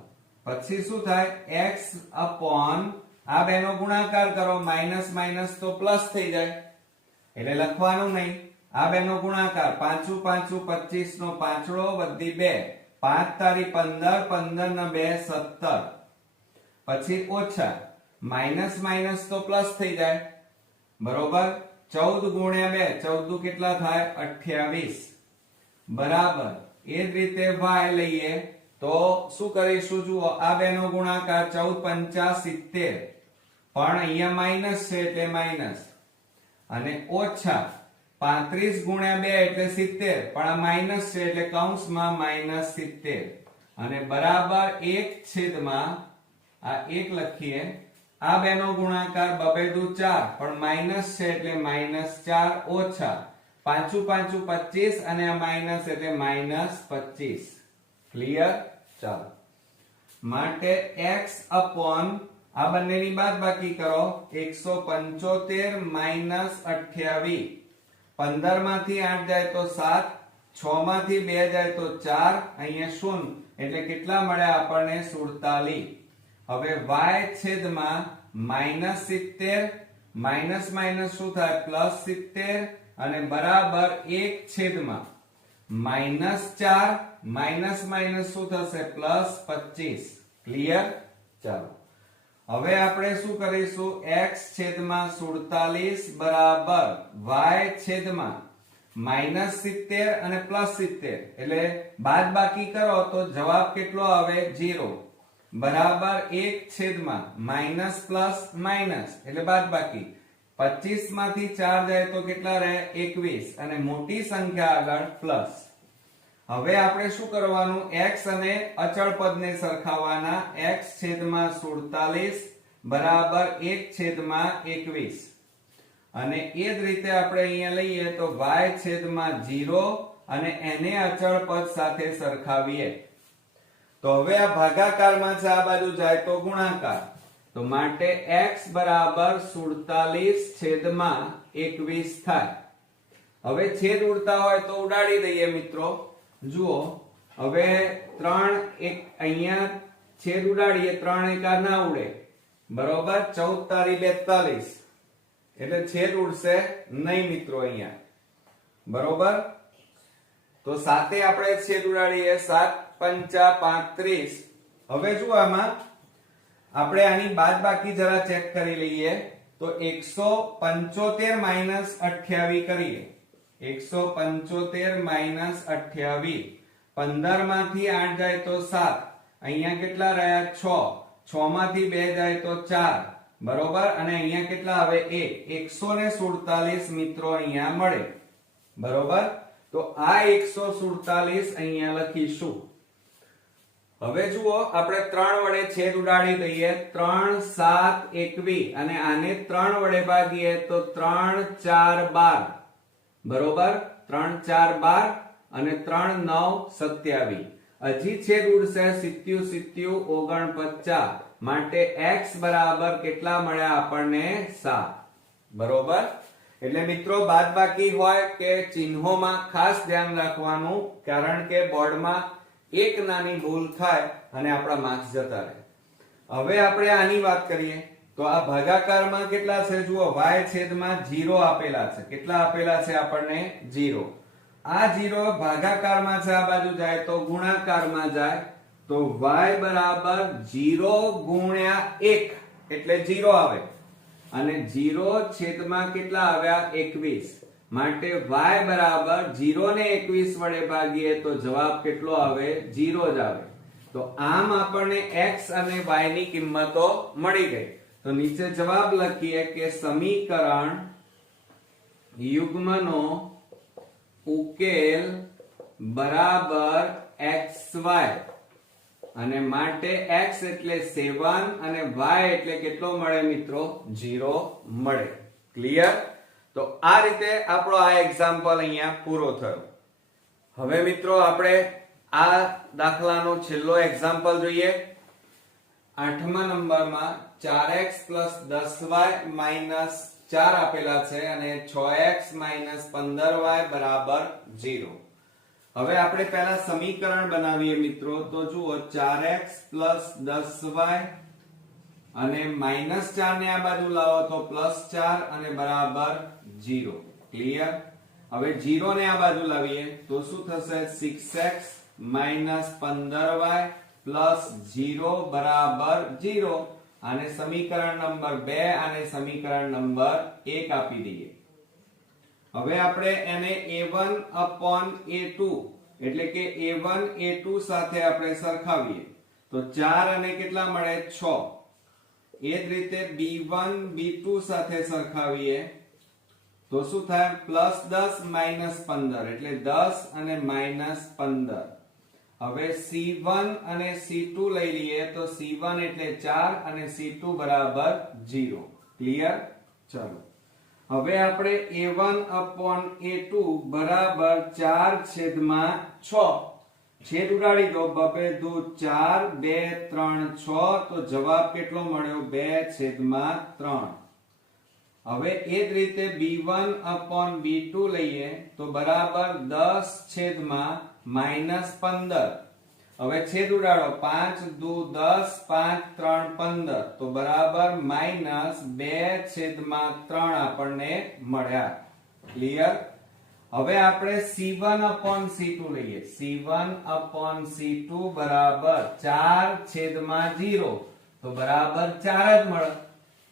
પછી શું થાય x upon આ બેનો ગુણાકાર કરો માઈનસ માઈનસ તો પ્લસ થઈ જાય એટલે લખવાનું નહીં. આ બેનો ગુણાકાર 5 5 25 નો પાંચડો વધી 2 5 તારી 15 15 ના 2 17 પછી ઓછા માઈનસ માઈનસ તો પ્લસ થઈ જાય બરોબર. 14 ગુણ્યા 2 14 કેટલા થાય 28 બરાબર. એ જ રીતે y લઈએ તો શું કરીશું જુઓ આ બેનો ગુણાકાર 14 5 70 પણ અહીંયા માઈનસ છે એટલે માઈનસ અને ઓછા 35 ગુણ્યા 2 એટલે 70 પણ આ માઈનસ છે એટલે કૌંસમાં માઈનસ 70 અને બરાબર 1 છેદમાં આ 1 લખીએ. આ બેનો ગુણાકાર 2 2 4 પણ માઈનસ છે એટલે માઈનસ 4 ઓછા 5 5 25 અને આ માઈનસ એટલે માઈનસ 25. ક્લિયર. ચાલો માટે x upon આ બંનેની બાદબાકી કરો 175 માઈનસ 28 15 માંથી 8 જાય તો 7 6 માંથી 2 જાય તો 4 અહીંયા શૂન્ય એટલે કેટલા મળ્યા આપણને 47. હવે y છેદમાં માઈનસ 70 માઈનસ માઈનસ શું થાય પ્લસ 70 અને બરાબર 1 છેદમાં માઈનસ 4 માઈનસ માઈનસ શું થશે પ્લસ 25. ક્લિયર. ચાલો હવે આપણે શું કરીશું x છેદમાં 47 બરાબર y છેદમાં માઈનસ 70 અને પ્લસ 70 એટલે બાદબાકી કરો તો જવાબ કેટલો આવે 0 બરાબર 1 છેદમાં માઈનસ પ્લસ માઈનસ એટલે બાદબાકી 25 માંથી 4 જાય તો કેટલા રહે 21 અને મોટી સંખ્યા આગળ પ્લસ. હવે આપણે શું કરવાનું x અને અચળ પદને સરખાવવાના. x છેદમાં 47 બરાબર 1 છેદમાં 21 અને એ જ રીતે આપણે અહીંયા લઈએ તો y છેદમાં 0 અને એને અચળ પદ સાથે સરખાવીએ તો હવે આ ભાગાકારમાં છે આ બાજુ જાય તો ગુણાકાર તો માટે x બરાબર 47 છેદમાં 21 થાય. હવે છેદ ઉડતા હોય તો ઉડાડી દઈએ મિત્રો. જુઓ હવે 3 1 અહીંયા છેદ ઉડાડીએ 3 એકા ના ઉડે બરોબર. 14 તારી 42 એટલે છેદ ઉડશે નહીં મિત્રો અહીંયા બરોબર. તો સાતે આપણે છેદ ઉડાડીએ 7 5 35. હવે જુઓ આમાં આપણે આની બાદબાકી જરા ચેક કરી લઈએ તો 175 માઈનસ 28 કરીએ. 175 માઈનસ 28 15 માંથી 8 જાય તો 7 અહીંયા કેટલા રહ્યા 6 6 માંથી 2 જાય તો 4 બરોબર અને અહીંયા કેટલા આવે 1 147 મિત્રો અહીંયા મળે બરોબર. તો આ 147 અહીંયા લખીશું. હવે જુઓ આપણે 3 વડે છેદ ઉડાડી દઈએ 3 7 21 અને આને 3 વડે ભાગીએ તો 3 4 12 બરોબર. 3 4 12 અને 3 9 27. હજી છેદ ઉડશે 70 70 49 માટે x બરાબર કેટલા મળ્યા આપણને 7 બરોબર. એટલે મિત્રો બાદબાકી હોય કે ચિહ્નોમાં ખાસ ધ્યાન રાખવાનું કારણ કે બોર્ડમાં એક નાની ભૂલ થાય અને આપણા માર્ક્સ જતા રહે. હવે આપણે આની વાત કરીએ તો આ ભાગાકારમાં કેટલા છે જુઓ y છેદમાં 0 આપેલા છે. કેટલા આપેલા છે આપણને 0. આ 0 ભાગાકારમાં છે આ બાજુ જાય તો ગુણાકારમાં જાય તો y બરાબર 0 ગુણ્યા 1 એટલે 0 આવે અને 0 છેદમાં કેટલા આવ્યા 21 માટે y બરાબર 0 ને 21 વડે ભાગીએ તો જવાબ કેટલો આવે 0 જ આવે. તો આમ આપણને x અને y ની કિંમતો મળી ગઈ. તો નીચે જવાબ લખીએ કે સમીકરણ યુગ્મનો ઉકેલ બરાબર xy અને માટે x એટલે 7 અને y એટલે કેટલો મળે મિત્રો 0 મળે. ક્લિયર. તો આ રીતે આપણો આ એક્ઝામ્પલ અહીંયા પૂરો થયો. હવે મિત્રો આપણે આ દાખલાનો છેલ્લો એક્ઝામ્પલ જોઈએ. 8મા નંબરમાં 4x + 10y - 4 આપેલા છે અને 6x - 15y બરાબર 0. હવે આપણે પહેલા સમીકરણ બનાવીએ મિત્રો. તો જુઓ 4x + 10y અને -4 ને આ બાજુ લાવો તો +4 અને બરાબર 0. ક્લિયર? હવે 0 ને આ બાજુ લાવીએ તો શું થશે? 6x - 15y + 0 બરાબર 0. અને સમીકરણ નંબર 2 અને સમીકરણ નંબર 1 આપી દઈએ. હવે આપણે એને a1/a2 એટલે કે a1 a2 સાથે આપણે સરખાવીએ તો 4 અને કેટલા મળે? 6. એ જ રીતે b1 b2 સાથે સરખાવીએ તો શું થાય? +10 - 15 એટલે 10 અને -15. હવે c1 અને c2 લઈ લઈએ તો c1 એટલે 4 અને c2 બરાબર 0. ક્લિયર? ચલો હવે આપણે a1/a2 બરાબર 4/6 છેદ ઉડાડી દો. 2 2 4 2 3 6 તો જવાબ કેટલો મળ્યો? 2/3. હવે એ જ રીતે b1/b2 લઈએ તો બરાબર 10/-15. હવે છેદ ઉડાડો. 5 2 10 5 3 15 તો બરાબર -2/3 આપણને મળ્યા. ક્લિયર? હવે આપણે c1/c2 લઈએ. c1/c2 બરાબર 4/0 તો બરાબર 4 જ મળે.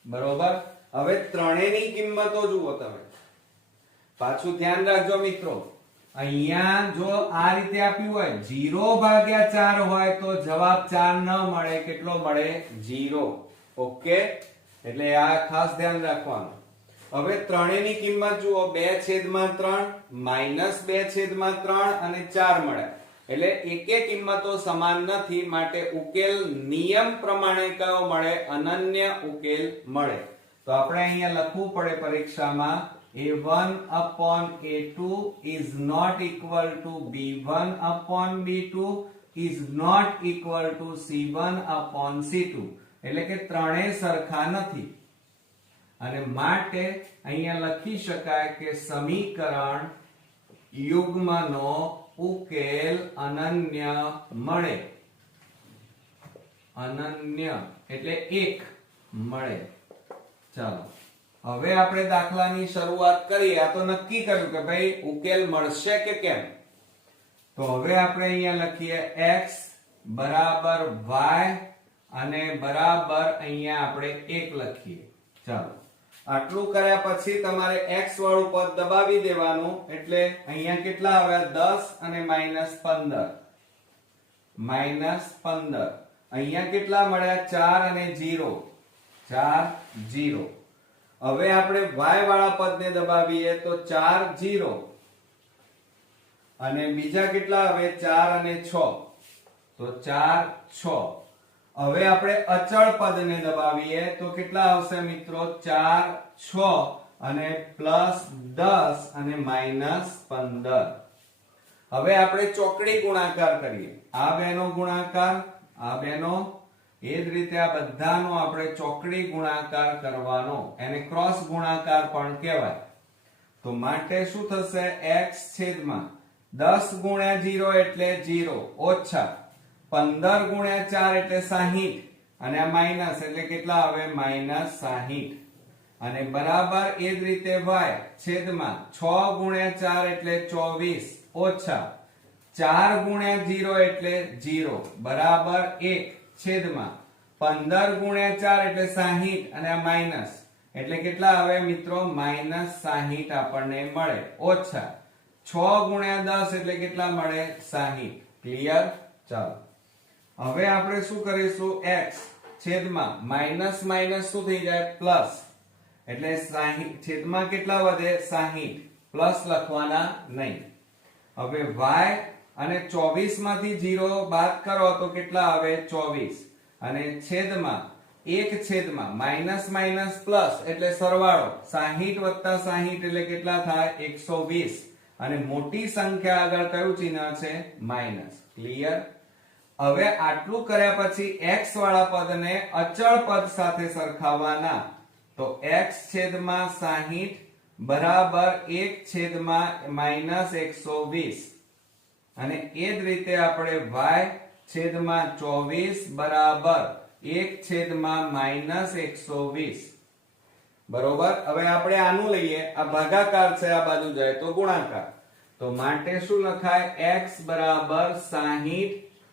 બરોબર? હવે ત્રણેયની કિંમતો જુઓ તમે. પાછું ધ્યાન રાખજો મિત્રો. અહીંયા જો આ રીતે આપ્યું હોય 0/4 હોય તો જવાબ 4 ન મળે. કેટલો મળે? 0. ઓકે? એટલે આ ખાસ ધ્યાન રાખવાનું. હવે ત્રણેયની કિંમત જુઓ. 2/3 -2/3 અને 4 મળ્યા. એટલે એકે કિંમતો સમાન નથી, માટે ઉકેલ નિયમ પ્રમાણે કયો મળે? અનન્ય ઉકેલ મળે. તો આપણે અહીંયા લખવું પડે પરીક્ષામાં a1/a2 is not equal to b1/b2 is not equal to c1/c2. એટલે કે ત્રણેય સરખા નથી અને માટે અહીંયા લખી શકાય કે સમીકરણ યુગ્મનો ઉકેલ અનન્ય મળે. અનન્ય એટલે એક મળે. ચાલો હવે આપણે દાખલાની શરૂઆત કરીએ. આ તો નક્કી કર્યું કે ભાઈ ઉકેલ મળશે કે કેમ. તો હવે આપણે અહીંયા લખીએ x બરાબર y અને બરાબર અહીંયા આપણે 1 લખીએ. ચાલો આટલું કર્યા પછી તમારે x વાળું પદ દબાવી દેવાનું. એટલે અહીંયા કેટલા આવ્યા? 10 અને -15. -15. અહીંયા કેટલા મળ્યા? 4 અને 0. 4 0. હવે આપણે y વાળા પદને દબાવીએ તો 4 0 અને બીજા કેટલા આવે? 4 અને 6 તો 4 6. હવે આપણે અચળ પદને દબાવીએ તો કેટલા આવશે મિત્રો? 4 6 અને +10 અને -15. હવે આપણે ચોકડી ગુણાકાર કરીએ. આ બેનો ગુણાકાર, આ બેનો, એ જ રીતે આ બધાનો આપણે ચોકડી ગુણાકાર કરવાનો. એને ક્રોસ ગુણાકાર પણ કહેવાય. તો માટે શું થશે? x છેદમાં 10 × 0 એટલે 0 ઓછા 15 × 4 એટલે 60 અને આ માઈનસ એટલે કેટલા આવે? -60 અને બરાબર એ જ રીતે y છેદમાં 6 × 4 એટલે 24 ઓછા 4 × 0 એટલે 0 બરાબર 1 છેદમાં 15 × 4 એટલે 60 અને આ માઈનસ એટલે કેટલા આવે મિત્રો? -60 આપણને મળે ઓછા 6 × 10 એટલે કેટલા મળે? 60. ક્લિયર? ચાલો હવે આપણે શું કરીશું? x છેદમાં માઈનસ માઈનસ શું થઈ જાય? પ્લસ. એટલે 60 છેદમાં કેટલા વધે? 60. પ્લસ લખવાના નહીં. હવે y અને 24 માંથી 0 બાદ કરો તો કેટલા આવે? 24 અને છેદમાં 1 છેદમાં માઈનસ માઈનસ પ્લસ એટલે સરવાળો 60 વત્તા 60 એટલે કેટલા થાય? 120 અને મોટી સંખ્યા આગળ કયું ચિહ્ન છે? માઈનસ. ક્લિયર? હવે આટલું કર્યા પછી x વાળા પદને અચળ પદ સાથે સરખાવવાના. તો x છેદમાં 60 બરાબર 1 છેદમાં -120 અને એ જ રીતે આપણે y છેદમાં 24 બરાબર 1 છેદમાં -120 બરોબર. હવે આપણે આનું લઈએ, આ ભાગાકાર છે, આ બાજુ જાય તો ગુણાકાર. તો માટે શું લખાય? x બરાબર 60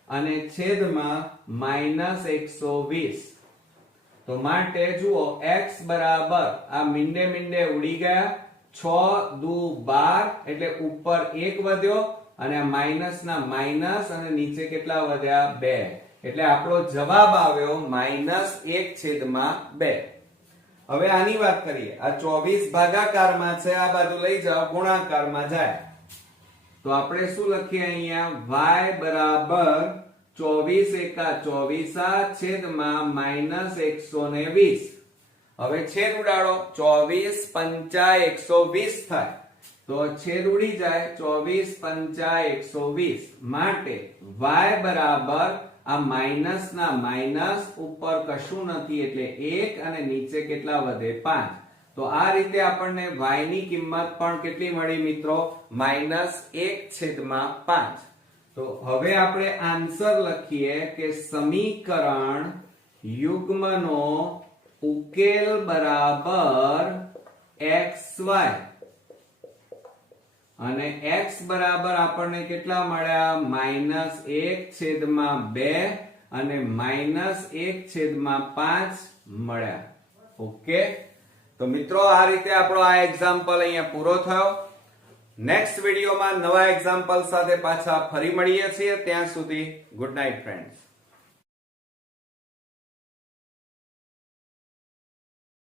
અને છેદમાં -120. તો માટે જુઓ x બરાબર આ મીંડે મીંડે ઉડી ગયા, 6 દુ 12 એટલે ઉપર 1 વધ્યો અને આ માઈનસ ના માઈનસ અને નીચે કેટલા વધ્યા? 2. એટલે આપણો જવાબ આવ્યો -1/2. હવે આની વાત કરીએ. આ 24 ભાગાકારમાં છે, આ બાજુ લઈ જાઓ ગુણાકારમાં જાય. તો આપણે શું લખીએ અહીંયા? y બરાબર 24 એકા 24 છેદમાં -120. હવે છેદ ઉડાડો, 24 પંચા 120 થાય. તો છેદ ઉડી જાય, 24 પંચા 120. માટે y બરાબર આ માઈનસ ના માઈનસ ઉપર કશું નથી એટલે 1 અને નીચે કેટલા વધે? 5. તો આ રીતે આપણને y ની કિંમત પણ કેટલી મળી મિત્રો? -1/5. તો હવે આપણે આન્સર લખીએ કે સમીકરણ યુગ્મનો ઉકેલ બરાબર xy અને x બરાબર આપણને કેટલા મળ્યા? -1/2 અને -1/5 મળ્યા. ઓકે, તો મિત્રો આ રીતે આપણો આ એક્ઝામ્પલ અહીંયા પૂરો થયો. નેક્સ્ટ વિડીયોમાં નવા એક્ઝામ્પલ સાથે પાછા ફરી મળીએ છીએ. ત્યાં સુધી ગુડ નાઇટ ફ્રેન્ડ્સ.